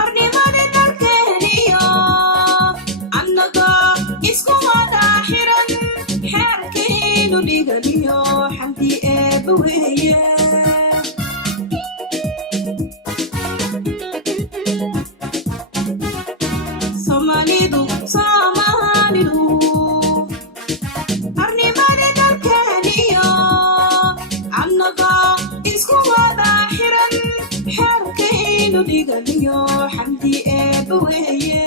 Arnimada dalkeeniyo annaga dhigaliyo xamdi eebba weeye Somalidu arnimada dalkeeniyo annaga isku wada xiran xeerkaynu dhigaliyo xamdi eebba weeye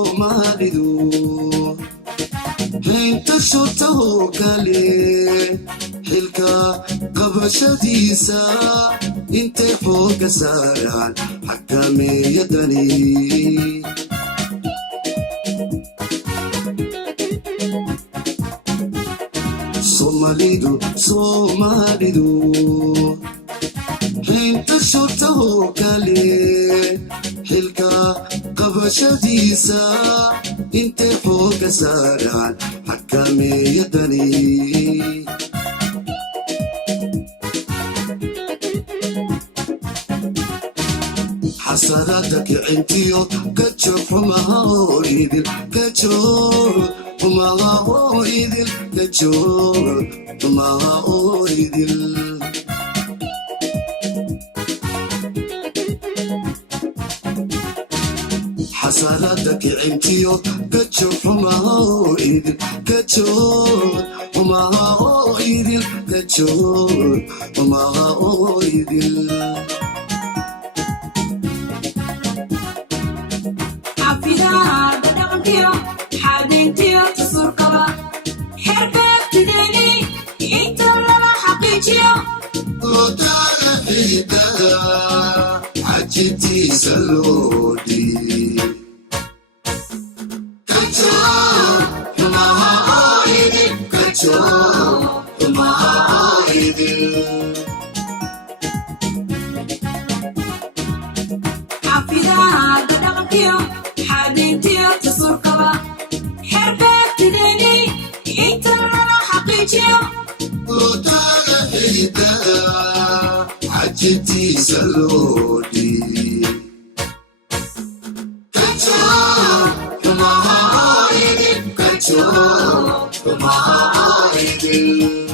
Somalidu inta shota kale xilka qabashadiisa intay xooga saaraan xakameeyadani Somalidu inta shota kale xilka qabashadiisa intay xooga saaraan xakameeyadani xasarada kicintiyo gajo xumaha oo idil gajo xumaha oo idil gajo xumaha oo idil xasarada kicintiyo gajo xumaha oo idil gajo xumaha oo idil gajo xumaha oo idil عجبتيسا لودي كجو حماها عايدي كجو حماها عايدي حفيدها بدغتيو حاديتيو تسرقبا حربك تدني انت لنا حقيتيو لودانا حيدا عجبتيسا لودي كجو حماها عايدي كجو حماها عايدي